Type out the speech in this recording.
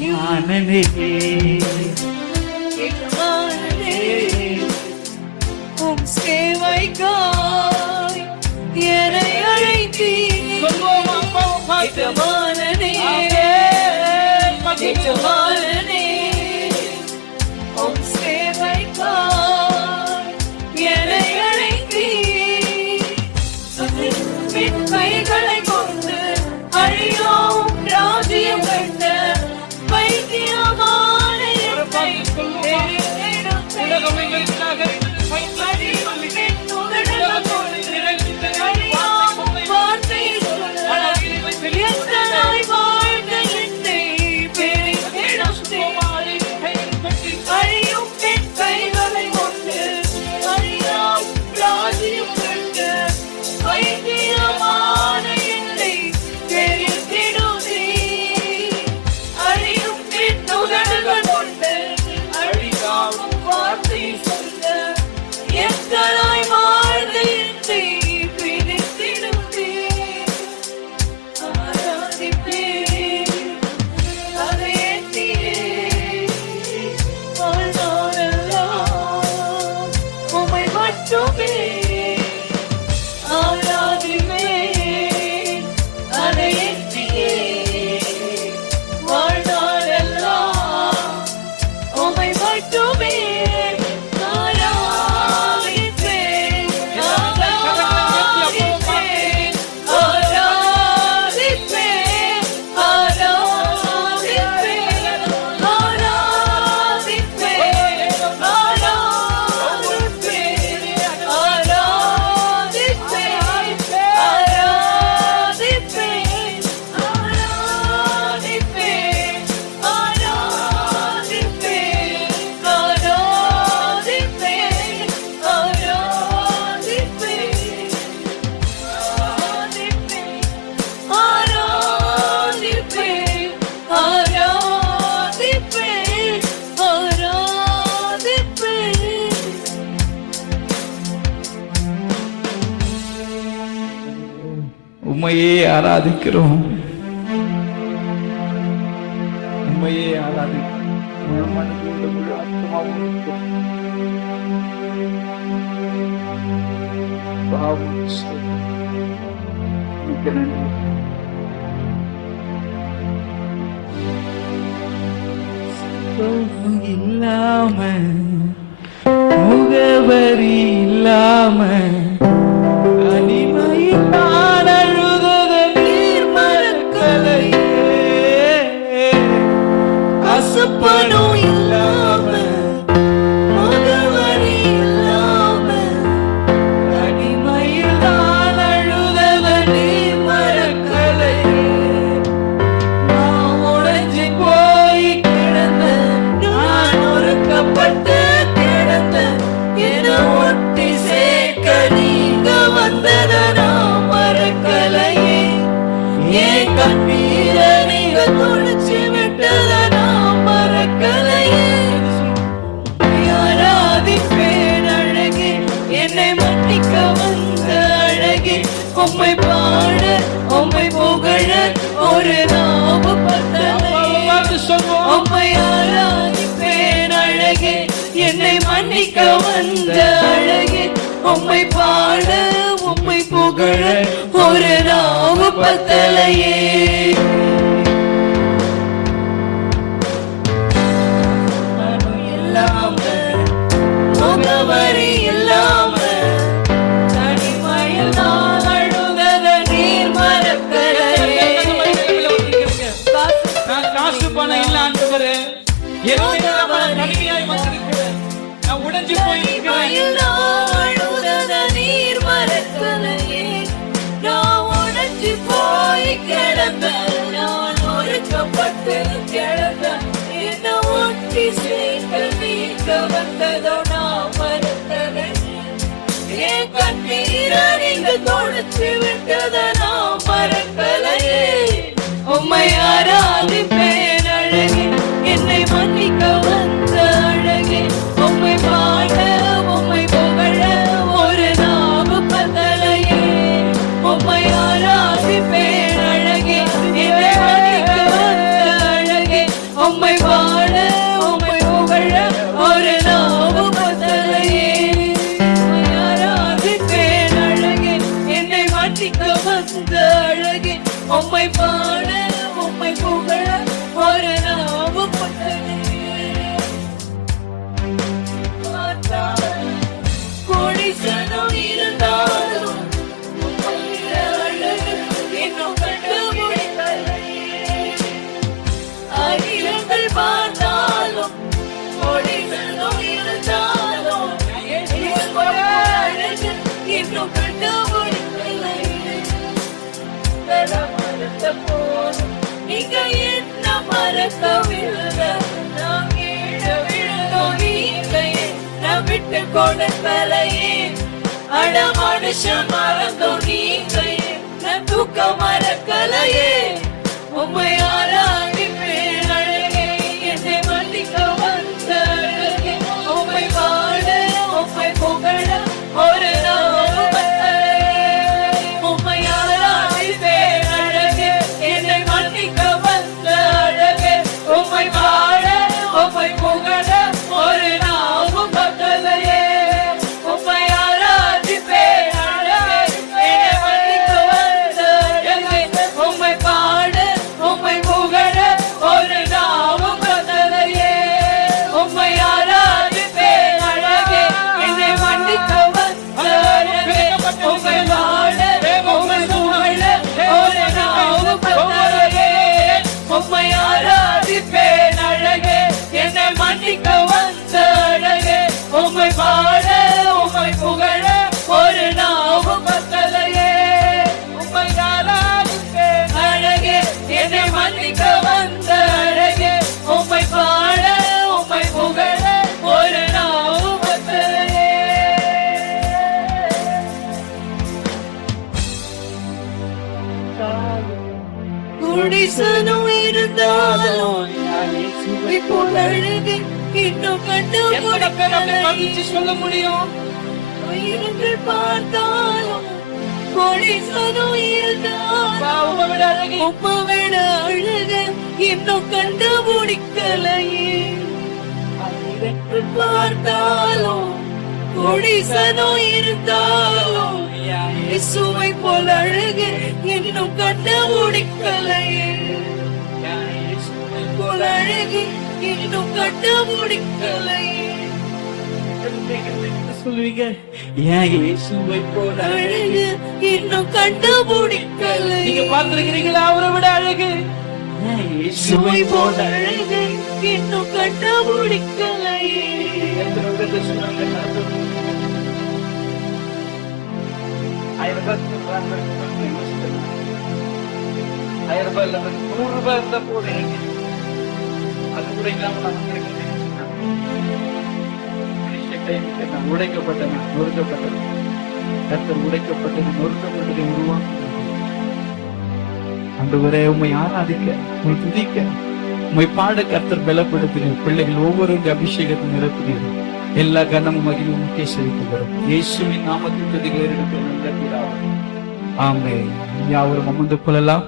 ஞானனே உம் சேவைக்காய் என்னை அழைத்தீர். எஜமானனே, எஜமானனே, உம் சேவைக்காய் என்னை அழைத்தீர். என் கைகளை கொண்டு அழியாவும் ராஜ்யம் கண்ட வைத்தியமான என்னை உம்மையே ஆராதிக்கிறோம், உம்மையே ஆராதிக்கிறோம். முழு மனதோடு முழு ஆத்மாவோடு பாவம் இல்லாம முகவரி இல்லாம பணம் இல்லாம முகவரி இல்லாம தனிமையில் தான் அழுதத நீர் மறக்கலையே. நான் உடைஞ்சு போய் கிடந்த, நான் ஒருக்கப்பட்டு கிடந்த, என ஒட்டி சேர்க்க நீங்க வந்தத நான் மறக்கலையே. ஏன் கண்ணீரை நீங்க துடைச்சு விட்டத உம்மை பாட உம்மை புகழ ஒரு நாவு பத்தலை. உம்மை ஆராதிப்பேன் அழகே, என்னை மன்னிக்க வந்த அழகே. உம்மை பாட உம்மை புகழ ஒரு நாவு பத்தலையே. இல்லாம முகவரி இல்லாம உடைஞ்சு போய் நீர் மறக்கலையே. நான் உடைஞ்சு போய் கிடந்த, நான் ஒருக்கப்பட்டு கிடந்த, என்ன ஒட்டி சேர்க்க நீக்க வந்ததோ நான் மறக்கலையே. என் கண்ணீரை நீங்க தொடைச்சு விட்டத நான் மறக்கலையே. உம்மை ஆராதிப்பேன் அழகே, என்னை மன்னிக்க வந்த அழகே. உம்மை பாட உம்மை புகழ ஒரு நாவு பத்தலையே. உம்மை ஆராதிப்பேன் அழகே, என்னை மன்னிக்க வந்த அழகே. உம்மை பாட உம்மை புகழ ஒரு நாவும் பத்தலையே. ஆராதிப்பேன் அழகே, என்னை மாற்றிக்க வந்த அழகே. உம்மை பாட உம்மை புகழ ஒரு நாவும் பத்தலையே. கோடிசனம் இருந்தாலும் உம்முடைய அழகு இன்னும் கண்டுபிடிக்கலையே. ஆயிரங்கள் பார்த்தாலும் கோடிசனம் இருந்தாலும் உம்முடைய அழகு இன்னும் கண்டுபிடிக்கலையே. மறந்த போதும் நீங்க என்ன மறக்கவில்லை. நான் கீழே விழுந்தோம் நீங்க என்ன விட்டு கொடுக்கலையே. அட மனுஷன் மறந்தோம் நீங்க என்ன தூக்க மறக்கலையே. உம்மை ஆராதிப்பேன் அழகே, என்னை மன்னிக்க வந்த அழகே. உம்மை பாட உம்மை புகழ ஒரு நாவும் பத்தலையே. உம்மை ஆராதிப்பேன் அழகே, என்னை மன்னிக்க வந்த அழகே. உம்மை பாட உம்மை புகழ ஒரு நாவும் பத்தலையே. உம்மை ஆராதிப்பேன் அழகே, என்னை மன்னிக்க வந்த அழகே. உம்மை பாட உம்மை புகழ ஒரு நாவும் பத்தலையே. உம்மை ஆராதிப்பேன் அழகே, என்னை மன்னிக்க வந்த அழகே. உம்மை பாட உம்மை புகழ ஒரு நாவும் பத்தலையே. உம்மை ஆராதிப்பேன் அழகே, என்னை மன்னிக்க வந்த அழகே. உம்மை பாட உம்மை புகழ ஒரு நாவும் பத்தலையே. உம்மை ஆராதிப்பேன் அழகே, என்னை மன்னிக்க வந்த அழகே. உம்மை பாட உம்மை புகழ ஒரு நாவும் பத்தலையே. குடிசனம் இருந்தாலும் இப்போ அழகு இன்னும் எத்தனை பேர் அப்படி கண்டு மகிழ்ச்சி சொல்ல முடியும்? உயிர்கள் பார்த்தாலும் கொடிசனம் இருந்தாலும் உம்மை விட அழகு உம்மைவிட அழகு இன்னும் கண்டுபிடிக்கலையே. உயிர்கள் பார்த்தாலும் கொடிசனம் இருந்தாலும் இயேசுவை போல அழகு இன்னும் கண்டுபிடிக்கலையே. போல அழகு இன்னும் கண்டுபிடிக்கலையே. சொல்லுவீங்க, ஏன் இயேசுவை போல அழகு இன்னும் கண்டுபிடிக்கலையே. நீங்க பார்த்திருக்கிறீங்களா அவரை விட அழகு? ஏன் இயேசுவை போல அழகு இன்னும் கண்டுபிடிக்கலையே. எத்தனை பேர் சொன்னாங்க? 1000 ரூபாய் 1000 ரூபாய் இல்ல, 100 ரூபாய் இருந்தா போதும் எனக்கு. அது கூட இல்லாம நமக்கு உடைக்கப்பட்டன நொறுக்கப்பட்டன. கர்த்தர் உடைக்கப்பட்டது நொறுக்கப்பட்டதை உருவாக்க ஆண்டவரே, உம்மை ஆராதிக்க, உம்மை துதிக்க, உம்மை பாட கர்த்தர் பலப்படுத்தினீர். பிள்ளைகள் ஒவ்வொருவருடைய அபிஷேகத்தை நிரப்பினீர். எல்லா கனமும் மகிழும் முக்கிய செலுத்தி வரும் இயேசுவின் நாமத்தில் துதிகள் எடுத்து. ஆமென். யாவரும் அமர்ந்து கொள்ளலாம்.